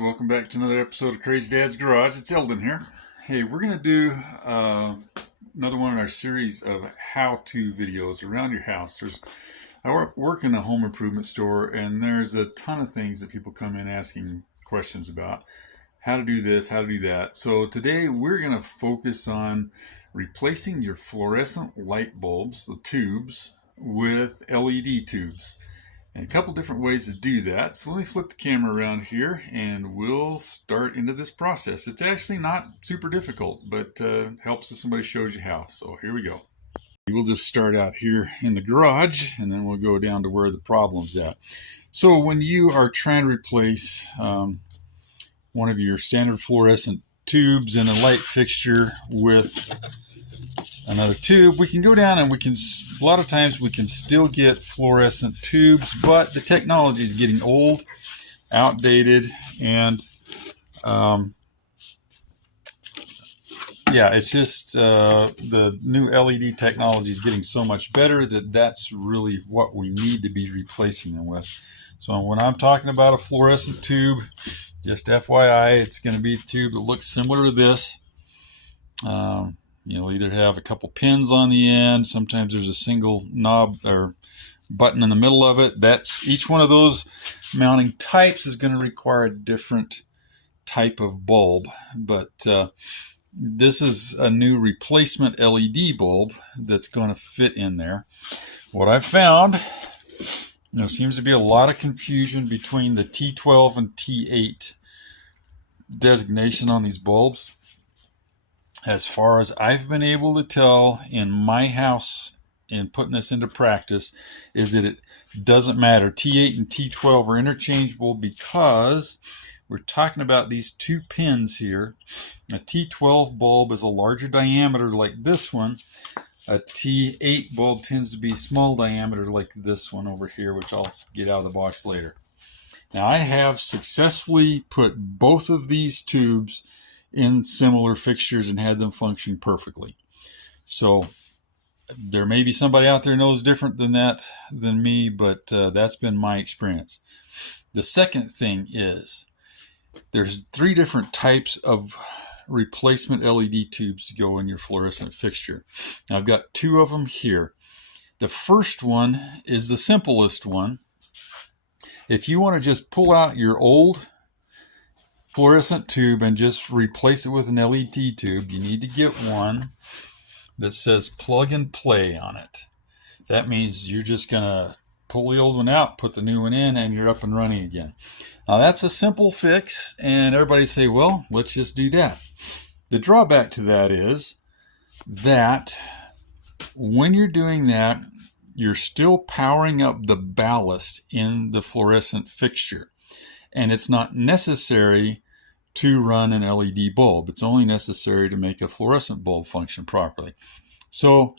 welcome back to another episode of Crazy Dad's Garage. It's Eldon here. Hey, we're going to do another one in our series of how-to videos around your house. I work in a home improvement store, and there's a ton of things that people come in asking questions about. How to do this, how to do that. So today we're going to focus on replacing your fluorescent light bulbs, the tubes, with LED tubes. And a couple different ways to do that. So let me flip the camera around here and we'll start into this process. It's actually not super difficult, but helps if somebody shows you how. So here we go. We'll just start out here in the garage and then we'll go down to where the problem's at. So when you are trying to replace one of your standard fluorescent tubes in a light fixture with another tube, we can go down and a lot of times we can still get fluorescent tubes, but the technology is getting old, outdated, and it's just the new LED technology is getting so much better that that's really what we need to be replacing them with. So when I'm talking about a fluorescent tube, just FYI, it's going to be a tube that looks similar to this. You'll either have a couple pins on the end. Sometimes there's a single knob or button in the middle of it. Each one of those mounting types is going to require a different type of bulb. But this is a new replacement LED bulb that's going to fit in there. What I've found, there seems to be a lot of confusion between the T12 and T8 designation on these bulbs. As far as I've been able to tell in my house and putting this into practice, is that it doesn't matter. T8 and T12 are interchangeable because we're talking about these two pins here. A T12 bulb is a larger diameter like this one. A T8 bulb tends to be small diameter like this one over here, which I'll get out of the box later. Now I have successfully put both of these tubes in similar fixtures and had them function perfectly. So there may be somebody out there knows different than me, but that's been my experience. The second thing is there's 3 different types of replacement LED tubes to go in your fluorescent fixture. Now, I've got 2 of them here. The first one is the simplest one. If you want to just pull out your old fluorescent tube and just replace it with an LED tube, you need to get one that says plug and play on it. That means you're just going to pull the old one out, put the new one in, and you're up and running again. Now that's a simple fix, and everybody say, well, let's just do that. The drawback to that is that when you're doing that, you're still powering up the ballast in the fluorescent fixture. And it's not necessary to run an LED bulb. It's only necessary to make a fluorescent bulb function properly. So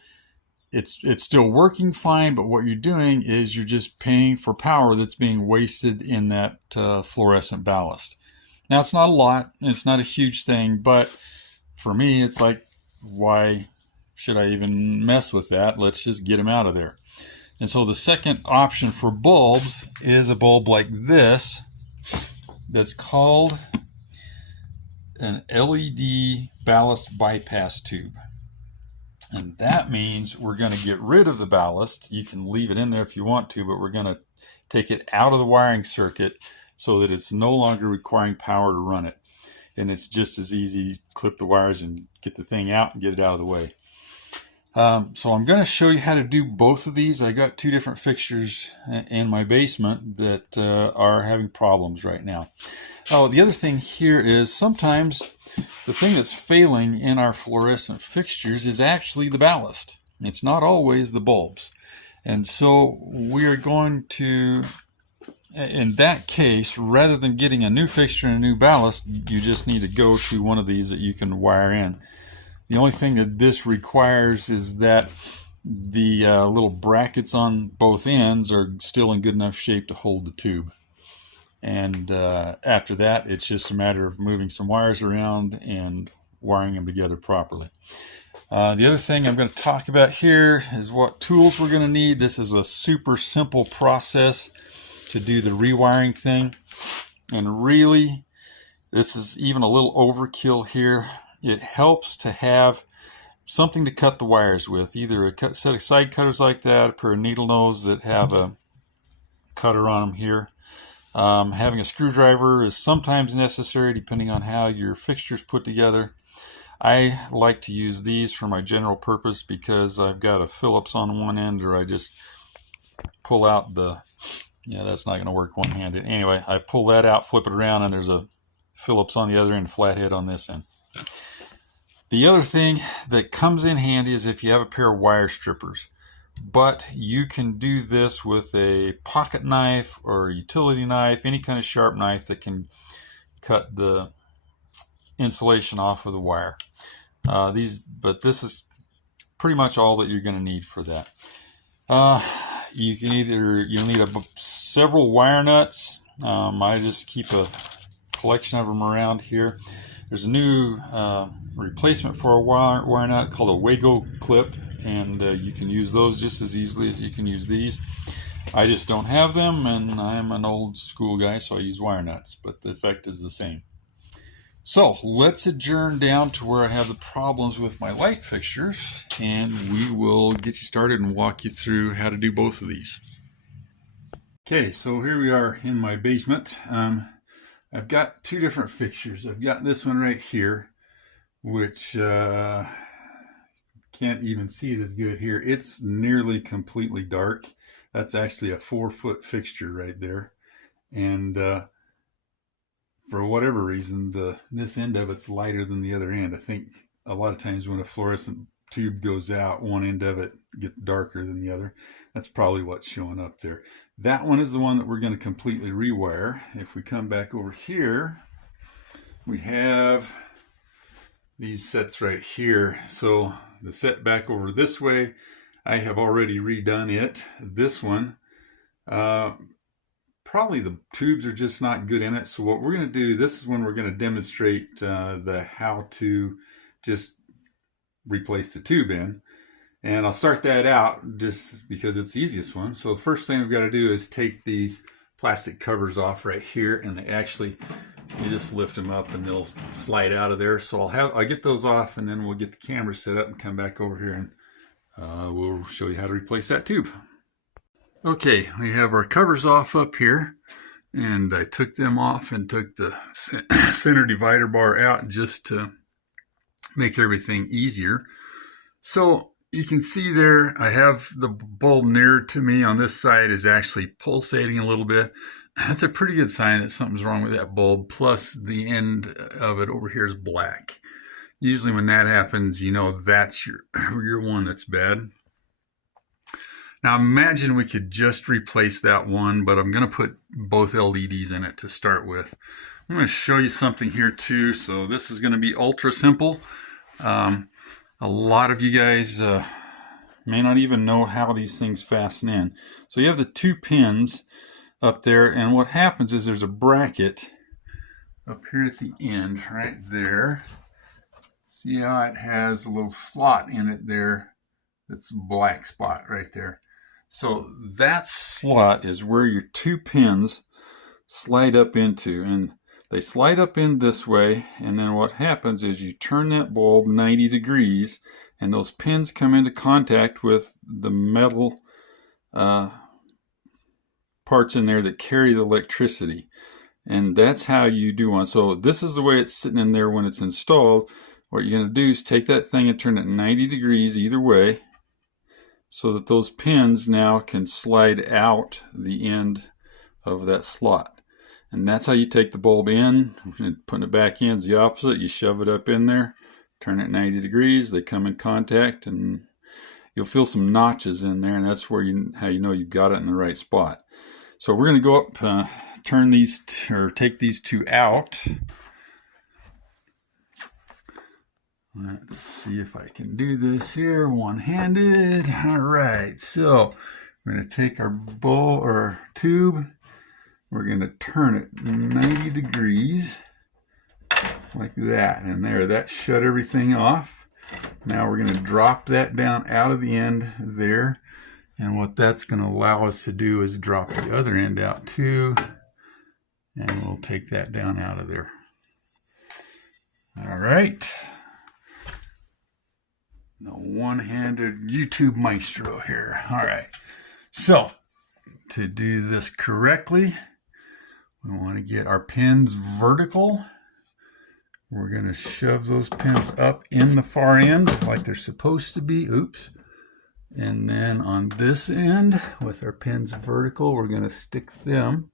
it's still working fine, but what you're doing is you're just paying for power that's being wasted in that fluorescent ballast. Now, it's not a lot, it's not a huge thing, but for me, it's like, why should I even mess with that? Let's just get them out of there. And so the second option for bulbs is a bulb like this, that's called an LED ballast bypass tube. And that means we're going to get rid of the ballast. You can leave it in there if you want to, but we're going to take it out of the wiring circuit so that it's no longer requiring power to run it. And it's just as easy to clip the wires and get the thing out and get it out of the way. So I'm going to show you how to do both of these. I got 2 different fixtures in my basement that are having problems right now. Oh, the other thing here is sometimes the thing that's failing in our fluorescent fixtures is actually the ballast. It's not always the bulbs. And so we are going to, in that case, rather than getting a new fixture and a new ballast, you just need to go to one of these that you can wire in. The only thing that this requires is that the little brackets on both ends are still in good enough shape to hold the tube. And after that, it's just a matter of moving some wires around and wiring them together properly. The other thing I'm going to talk about here is what tools we're going to need. This is a super simple process to do the rewiring thing. And really, This is even a little overkill here. It helps to have something to cut the wires with, either a set of side cutters like that, or a pair of needle nose that have a cutter on them here. Having a screwdriver is sometimes necessary depending on how your fixture's put together. I like to use these for my general purpose because I've got a Phillips on one end, or I just pull out the, yeah, that's not going to work one-handed. Anyway, I pull that out, flip it around, and there's a Phillips on the other end, flathead on this end. The other thing that comes in handy is if you have a pair of wire strippers. But you can do this with a pocket knife or a utility knife, any kind of sharp knife that can cut the insulation off of the wire. But this is pretty much all that you're going to need for that. You'll need several wire nuts. I just keep a collection of them around here. There's a new replacement for a wire nut called a Wago clip, and you can use those just as easily as you can use these. I just don't have them, and I'm an old school guy, so I use wire nuts, but the effect is the same. So let's adjourn down to where I have the problems with my light fixtures, and we will get you started and walk you through how to do both of these. Okay, so here we are in my basement. I've got two different fixtures. I've got this one right here, which can't even see it as good here. It's nearly completely dark. That's actually a 4-foot fixture right there. And for whatever reason, this end of it's lighter than the other end. I think a lot of times when a fluorescent tube goes out, one end of it gets darker than the other. That's probably what's showing up there. That one is the one that we're going to completely rewire. If we come back over here, we have these sets right here. So the set back over this way, I have already redone it. This one, probably the tubes are just not good in it. So what we're going to do, this is when we're going to demonstrate how to just replace the tube in. And I'll start that out just because it's the easiest one. So the first thing we've got to do is take these plastic covers off right here, and you just lift them up and they'll slide out of there. So I'll get those off, and then we'll get the camera set up and come back over here, and we'll show you how to replace that tube. Okay, we have our covers off up here, and I took them off and took the center divider bar out just to make everything easier. So you can see there, I have the bulb nearer to me on this side is actually pulsating a little bit. That's a pretty good sign that something's wrong with that bulb, plus the end of it over here is black. Usually when that happens, you know that's your one that's bad. Now imagine we could just replace that one, but I'm going to put both LEDs in it to start with. I'm going to show you something here too. So this is going to be ultra simple. A lot of you guys may not even know how these things fasten in. So you have the 2 pins up there, and what happens is there's a bracket up here at the end right there. See how it has a little slot in it there? That's a black spot right there. So that slot is where your 2 pins slide up into, and they slide up in this way, and then what happens is you turn that bulb 90 degrees, and those pins come into contact with the metal parts in there that carry the electricity. And that's how you do one. So this is the way it's sitting in there when it's installed. What you're going to do is take that thing and turn it 90 degrees either way, so that those pins now can slide out the end of that slot. And that's how you take the bulb in, and putting it back in is the opposite. You shove it up in there, turn it 90 degrees, they come in contact, and you'll feel some notches in there, and that's where how you know you've got it in the right spot. So we're going to go up, take these 2 out. Let's see if I can do this here one-handed. All right, so we're going to take our tube. We're going to turn it 90 degrees like that, and that shut everything off. Now we're going to drop that down out of the end there, and what that's going to allow us to do is drop the other end out too, and we'll take that down out of there. All right. The one-handed YouTube maestro here. All right. So to do this correctly, we want to get our pins vertical. We're going to shove those pins up in the far end like they're supposed to be. Oops. And then on this end, with our pins vertical, we're going to stick them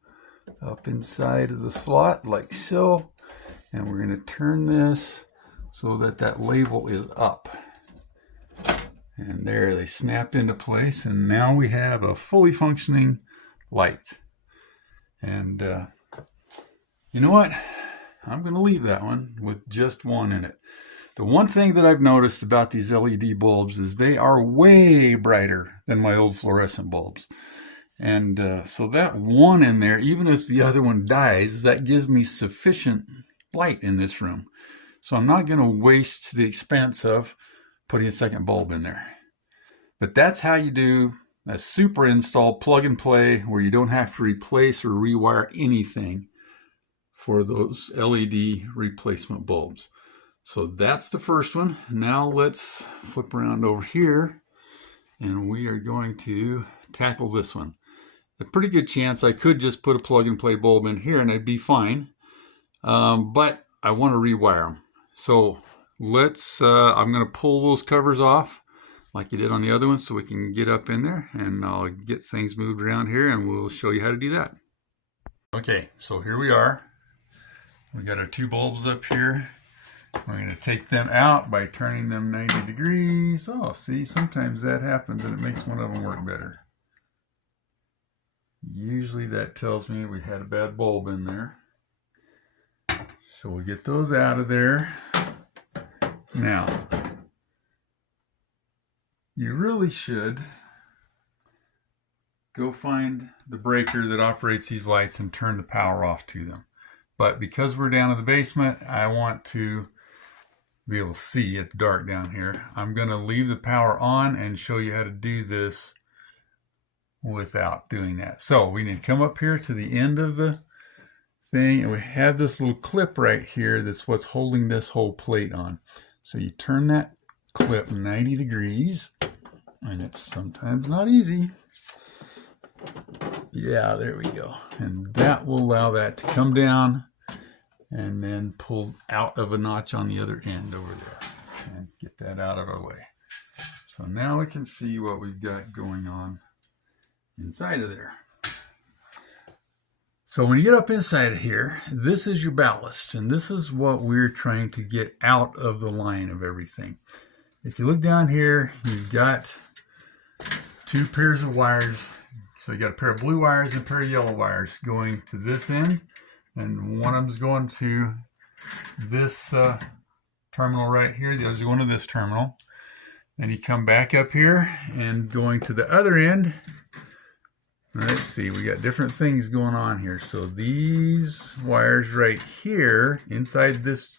up inside of the slot like so. And we're going to turn this so that that label is up. And there they snap into place. And now we have a fully functioning light. And you know what? I'm going to leave that one with just one in it. The one thing that I've noticed about these LED bulbs is they are way brighter than my old fluorescent bulbs. And so that one in there, even if the other one dies, that gives me sufficient light in this room. So I'm not going to waste the expense of putting a second bulb in there. But that's how you do a super install plug and play where you don't have to replace or rewire anything for those LED replacement bulbs. So that's the first one. Now let's flip around over here and we are going to tackle this one. A pretty good chance I could just put a plug and play bulb in here and I'd be fine. But I want to rewire them. So let's, I'm going to pull those covers off like you did on the other one so we can get up in there, and I'll get things moved around here and we'll show you how to do that. Okay, so here we are. We got our two bulbs up here. We're going to take them out by turning them 90 degrees. Oh, see, sometimes that happens and it makes one of them work better. Usually that tells me we had a bad bulb in there. So we'll get those out of there. Now, you really should go find the breaker that operates these lights and turn the power off to them. But because we're down in the basement, I want to be able to see at the dark down here. I'm going to leave the power on and show you how to do this without doing that. So we need to come up here to the end of the thing, and we have this little clip right here that's what's holding this whole plate on. So you turn that clip 90 degrees, and it's sometimes not easy. Yeah, there we go. And that will allow that to come down and then pull out of a notch on the other end over there and get that out of our way. So now we can see what we've got going on inside of there. So when you get up inside of here, this is your ballast, and this is what we're trying to get out of the line of everything. If you look down here, you've got two pairs of wires. So you got a pair of blue wires and a pair of yellow wires going to this end, and one of them's going to this terminal right here. The other's going to this terminal. Then you come back up here and going to the other end. Let's see, we got different things going on here. So these wires right here inside this,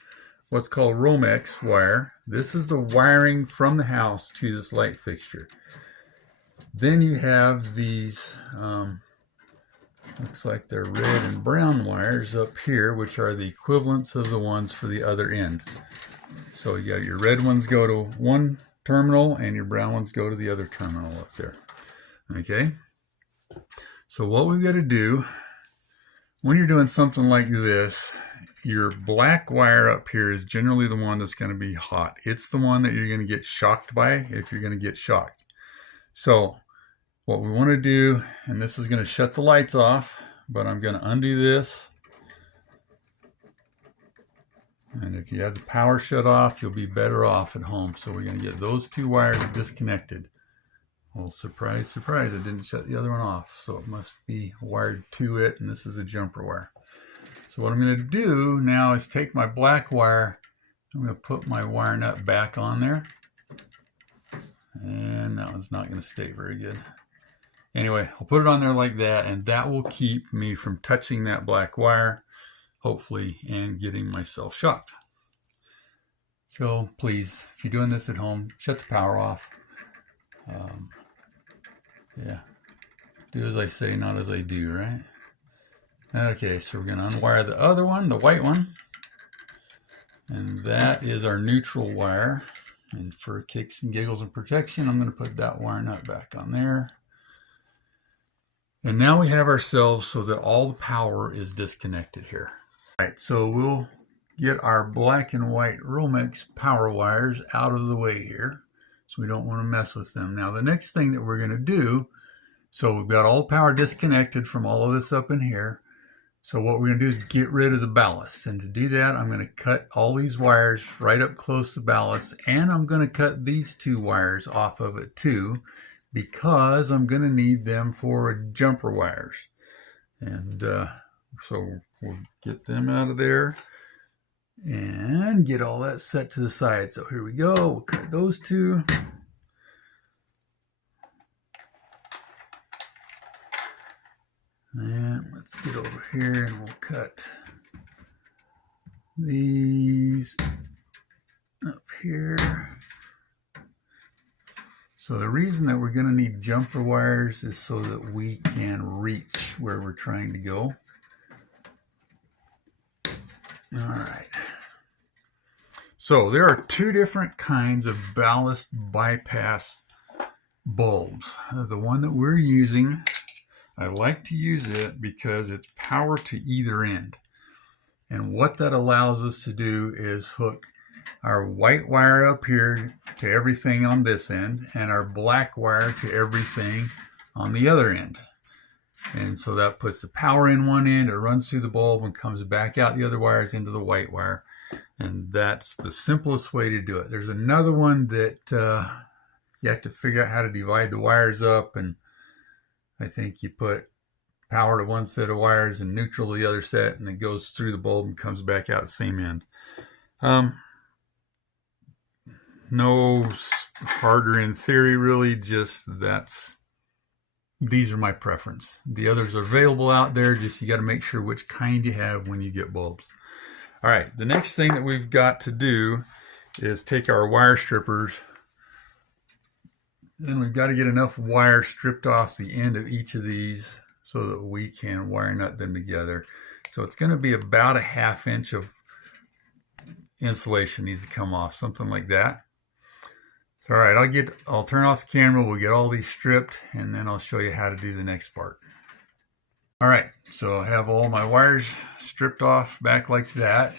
what's called Romex wire, this is the wiring from the house to this light fixture. Then you have these, looks like they're red and brown wires up here, which are the equivalents of the ones for the other end. So you got your red ones go to one terminal and your brown ones go to the other terminal up there. Okay? So what we've got to do, when you're doing something like this, your black wire up here is generally the one that's going to be hot. It's the one that you're going to get shocked by if you're going to get shocked. So what we want to do, and this is going to shut the lights off, but I'm going to undo this. And if you have the power shut off, you'll be better off at home. So we're going to get those two wires disconnected. Well, surprise, surprise, I didn't shut the other one off. So it must be wired to it, and this is a jumper wire. So what I'm going to do now is take my black wire, I'm going to put my wire nut back on there. And that one's not going to stay very good. Anyway, I'll put it on there like that, and that will keep me from touching that black wire, hopefully, and getting myself shocked. So please, if you're doing this at home, shut the power off. Yeah, do as I say, not as I do, right? Okay, so we're going to unwire the other one, the white one. And that is our neutral wire. And for kicks and giggles and protection, I'm going to put that wire nut back on there. And now we have ourselves so that all the power is disconnected here. All right, so we'll get our black and white Romex power wires out of the way here. So we don't want to mess with them. Now the next thing that we're going to do, so we've got all power disconnected from all of this up in here. So what we're going to do is get rid of the ballast. And to do that, I'm going to cut all these wires right up close to ballast. And I'm going to cut these two wires off of it too, because I'm going to need them for jumper wires. And so we'll get them out of there and get all that set to the side. So here we go. We'll cut those two. And let's get over here and we'll cut these up here. So the reason that we're going to need jumper wires is so that we can reach where we're trying to go. All right. So there are two different kinds of ballast bypass bulbs. The one that we're using, I like to use it because it's power to either end. And what that allows us to do is hook our white wire up here to everything on this end and our black wire to everything on the other end. And so that puts the power in one end, it runs through the bulb and comes back out the other wires into the white wire. And that's the simplest way to do it. There's another one that you have to figure out how to divide the wires up, and I think you put power to one set of wires and neutral to the other set, and it goes through the bulb and comes back out the same end. No harder in theory, really, just these are my preference. The others are available out there, just you got to make sure which kind you have when you get bulbs. All right, the next thing that we've got to do is take our wire strippers, and we've got to get enough wire stripped off the end of each of these so that we can wire nut them together. So it's going to be about a 1/2 inch of insulation needs to come off, something like that. All right, I'll turn off the camera, we'll get all these stripped, and then I'll show you how to do the next part. All right, so I have all my wires stripped off back like that.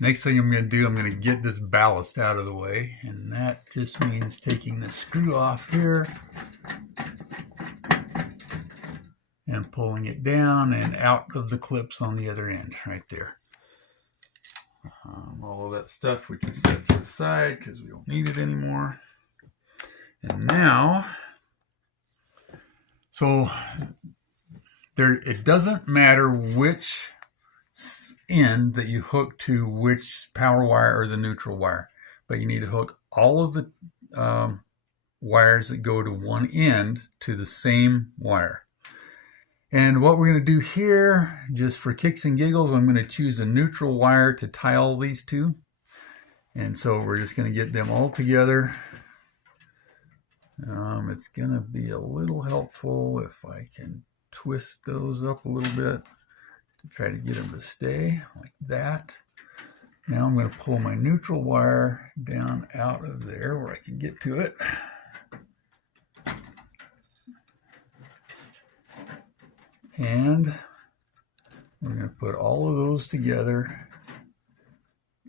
Next thing I'm going to do, I'm going to get this ballast out of the way, and that just means taking the screw off here and pulling it down and out of the clips on the other end right there. All of that stuff we can set to the side because we don't need it anymore. And now, so it doesn't matter which end that you hook to which power wire or the neutral wire, but you need to hook all of the wires that go to one end to the same wire. And what we're going to do here, just for kicks and giggles, I'm going to choose a neutral wire to tie all these two. And so we're just going to get them all together. It's going to be a little helpful if I can twist those up a little bit to try to get them to stay like that. Now I'm going to pull my neutral wire down out of there where I can get to it. And we're going to put all of those together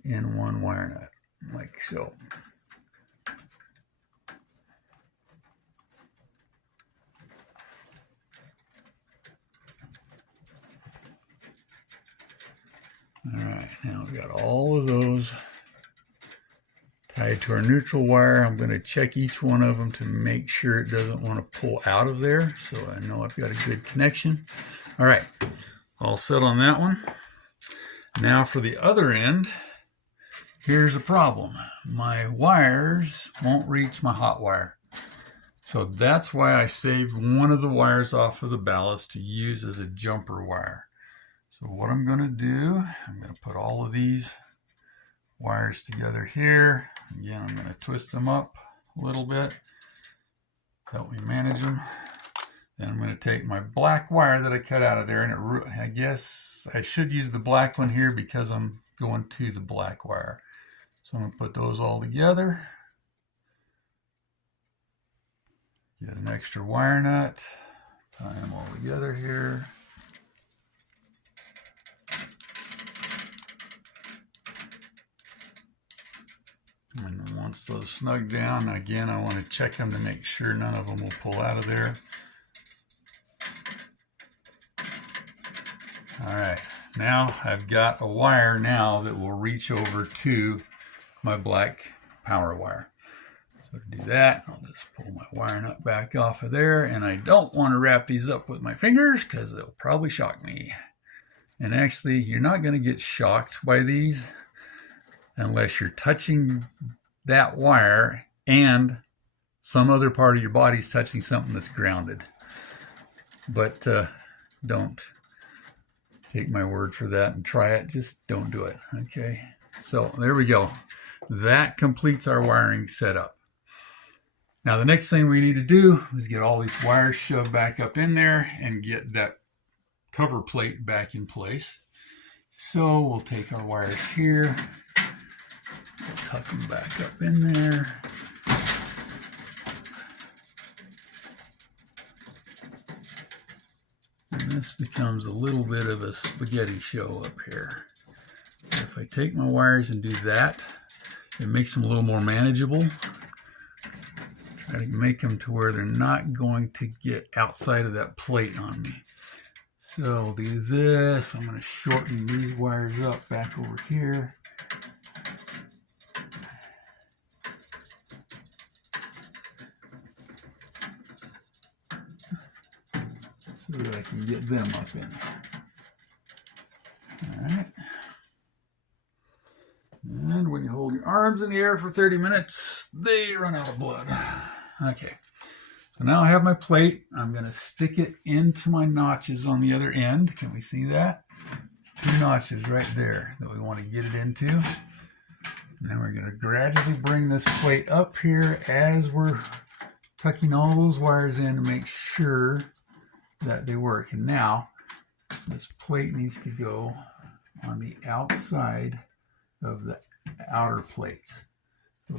in one wire nut, like so. All right, now we've got all of those tied to our neutral wire. I'm going to check each one of them to make sure it doesn't want to pull out of there, so I know I've got a good connection. All right, all set on that one. Now for the other end, here's a problem. My wires won't reach my hot wire. So that's why I saved one of the wires off of the ballast to use as a jumper wire. So what I'm going to do, I'm going to put all of these wires together here. Again, I'm going to twist them up a little bit, help me manage them. Then I'm going to take my black wire that I cut out of there, and I guess I should use the black one here because I'm going to the black wire. So I'm going to put those all together. Get an extra wire nut, tie them all together here. And once those snug down, again, I want to check them to make sure none of them will pull out of there. All right, now I've got a wire now that will reach over to my black power wire. So to do that, I'll just pull my wire nut back off of there, and I don't want to wrap these up with my fingers because they'll probably shock me. And actually, you're not going to get shocked by these unless you're touching that wire and some other part of your body's touching something that's grounded. But don't take my word for that and try it. Just don't do it, okay? So there we go. That completes our wiring setup. Now the next thing we need to do is get all these wires shoved back up in there and get that cover plate back in place. So we'll take our wires here, we'll tuck them back up in there. And this becomes a little bit of a spaghetti show up here. If I take my wires and do that, it makes them a little more manageable. Try to make them to where they're not going to get outside of that plate on me. So I'll do this. I'm going to shorten these wires up back over here. So that I can get them up in there. All right. And when you hold your arms in the air for 30 minutes, they run out of blood. Okay. So now I have my plate. I'm going to stick it into my notches on the other end. Can we see that? 2 notches right there that we want to get it into. And then we're going to gradually bring this plate up here as we're tucking all those wires in to make sure that they work. And now this plate needs to go on the outside of the outer plates. So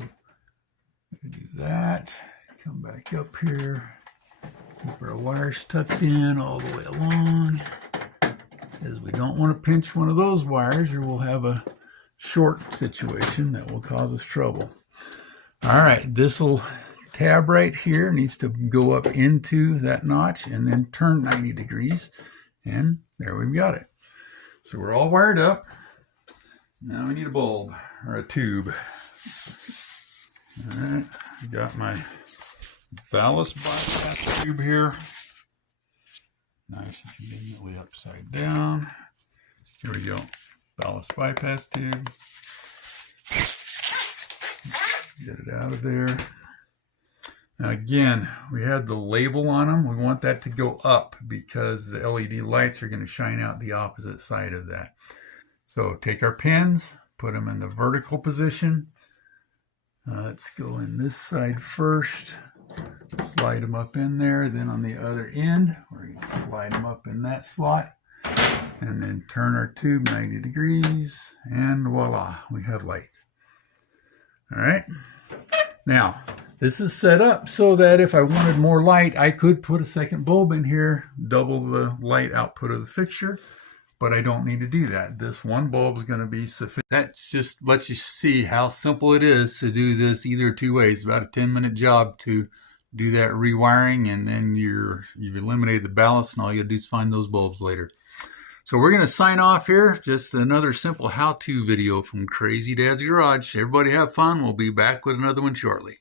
do that. Come back up here, keep our wires tucked in all the way along, because we don't want to pinch one of those wires or we'll have a short situation that will cause us trouble. All right, this little tab right here needs to go up into that notch and then turn 90 degrees, and there we've got it. So we're all wired up. Now we need a bulb or a tube. All right, I got my ballast bypass tube here, nice and conveniently upside down. Here we go, ballast bypass tube. Get it out of there. Now again, we had the label on them. We want that to go up because the LED lights are going to shine out the opposite side of that. So take our pins, put them in the vertical position. Let's go in this side first. Slide them up in there. Then on the other end, we're going to slide them up in that slot. And then turn our tube 90 degrees. And voila, we have light. All right. Now, this is set up so that if I wanted more light, I could put a second bulb in here, double the light output of the fixture. But I don't need to do that. This one bulb is going to be sufficient. That just lets you see how simple it is to do this either 2 ways. It's about a 10-minute job to do that rewiring, and then you've eliminated the ballast, and all you gotta do is find those bulbs later. So we're gonna sign off here. Just another simple how-to video from Crazy Dad's Garage. Everybody have fun. We'll be back with another one shortly.